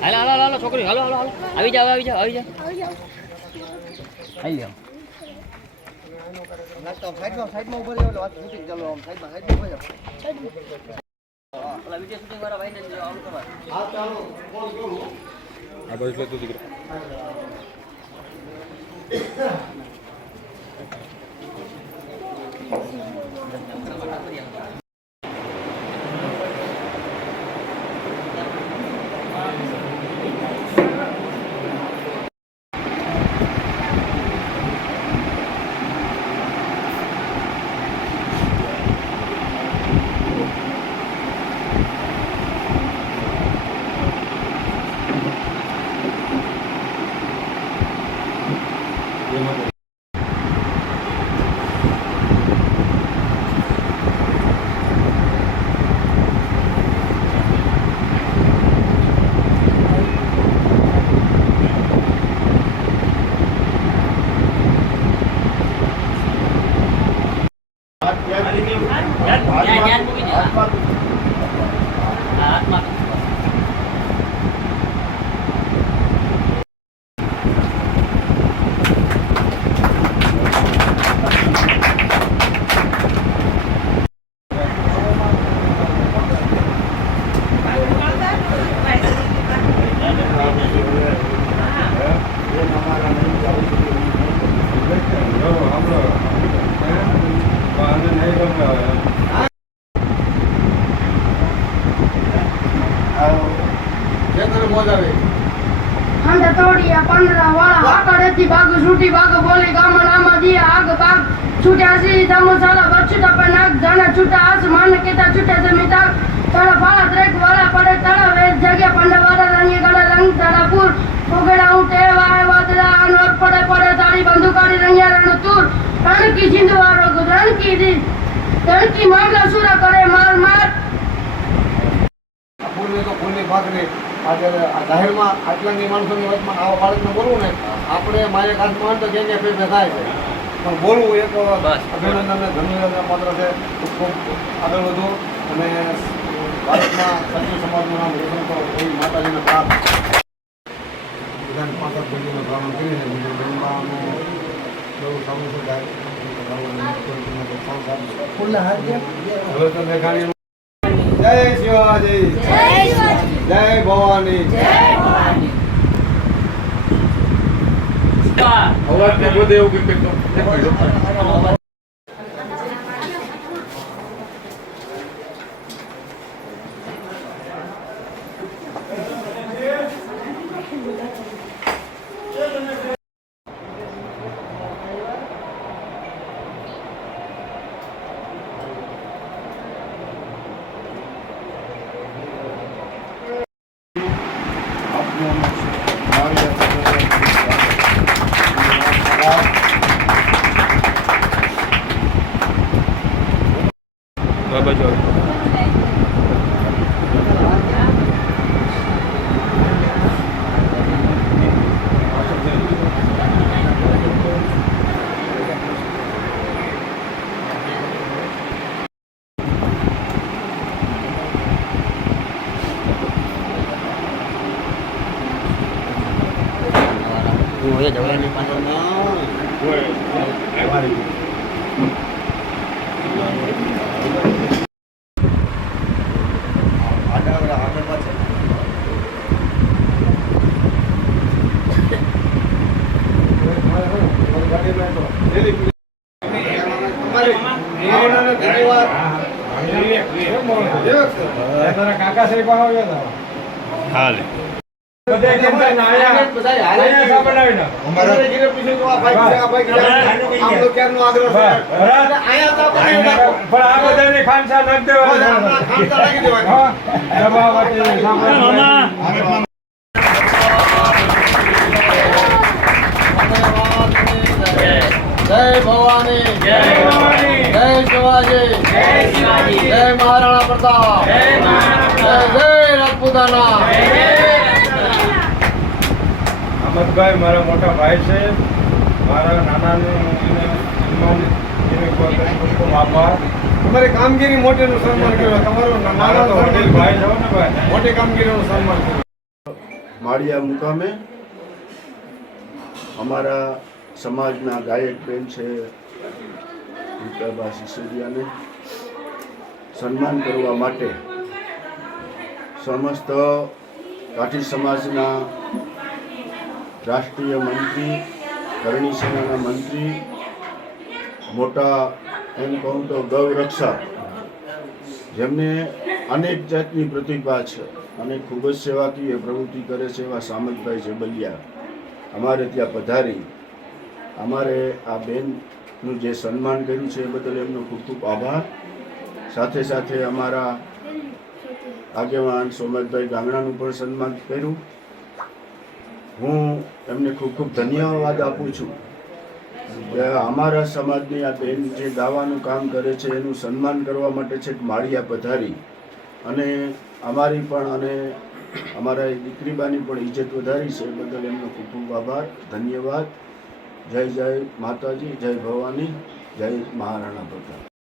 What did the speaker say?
હાલો હાલો હાલો છોકરી હાલો હાલો હાલો આવી જાવ આવી જાવ આવી જાવ આવી જાવ સાઈડમાં ઉભા રહ્યો વાત શૂટિંગ ચાલો આમ સાઈડમાં ઉભા જાવ પેલા વિડિયો શૂટિંગ વાળા ભાઈને આવું કરો હા ચાલો કોલ કરું આ બસ લે તું દીકરા अंडा तोड़िया पंद्रह वाला आकड़ेती बाग छूटी बाग बोली गामडामा दिया आग बाग छूटा सी दम साला बछुटा पर नाक जाना छूटा आसमान केता छूटा जमीता तड़ा फाड़ा ट्रेक वाला पड़े तड़ा वे जगह पंडा वाला रंगी गड़ा रंग तड़ापुर उगड़ा उठे वाय वादला अनवर पड़े पड़े ताड़ी बंदूकाड़ी रंगिया रणतूर रण की जिंदवारो रण की दी रण की मामला सुरा करे मार मार ફૂલને તો ફૂલની ભાગને આજે આ જાહેરમાં આટલાની માણસોની વચમાં આવા બાળકને બોલવું ને આપણે મારે કાચમાં તો ક્યાં ક્યાં ફેર થાય છે પણ બોલવું એક અભિનંદન અને ધન્યવાદના પાત્ર છે ખૂબ આગળ વધો અને ભારતમાં સત્ય સમાજનું નામ રોશન કરો એવી માતાજીને પ્રાર્થના બધાને 5 બહેનોનો ભ્રમણ કરીને બીજો બહેનબાનું બહુ સારું છે ફૂલના હાથ હવે તો મેઘાણી जय शिवाजी जय भवानी અવાજ ને બધે એવું કંઈક બાબા જો હોય જવાની પાછળ કાકાશ્રી પણ આવ્યા હતા હાલે जय भवानी जय भवानी जय शिवाजी जय शिवाजी जय महाराणा प्रताप जय महाराणा जय રાજપૂતાના અમતભાઈ મારા મોટા ભાઈ છે મારા નાનાને ખૂબ આભાર તમારી કામગીરી મોટેનું સન્માન કર્યું તમારો નાનો ભાઈ છો ને ભાઈ મોટી કામગીરીનું સન્માન કર્યું માળિયા મુકામે અમારા સમાજના ગાયક બેન છે વિકાબા સિસોદિયાને સન્માન કરવા માટે સમસ્ત કાઠી સમાજના રાષ્ટ્રીય મંત્રી, કરણી સેનાના મંત્રી, મોટા એમ કહું તો ગૌરક્ષક, જેમને અનેક જાતની પ્રતિભા છે અને ખૂબ જ સેવાકીય પ્રવૃત્તિ કરે છે એવા સામંતભાઈ જેબલિયા અમારે ત્યાં પધારી અમારે આ બેનનું જે સન્માન કર્યું છે એ બદલ એમનો ખૂબ ખૂબ આભાર. સાથે સાથે અમારા આગેવાન સોમનાથભાઈ ગાંગણાનું પણ સન્માન કર્યું. હું એમને ખૂબ ખૂબ ધન્યવાદ આપું છું કે અમારા સમાજની આ બેન જે ગાવાનું કામ કરે છે એનું સન્માન કરવા માટે છે માળિયા પધારી અને અમારી પણ અને અમારા દીકરીબાની પણ ઇજ્જત વધારી છે. એ બદલ એમનો ખૂબ ખૂબ આભાર, ધન્યવાદ. જય જય માતાજી, જય ભવાની, જય મહારાણા પ્રતાપ.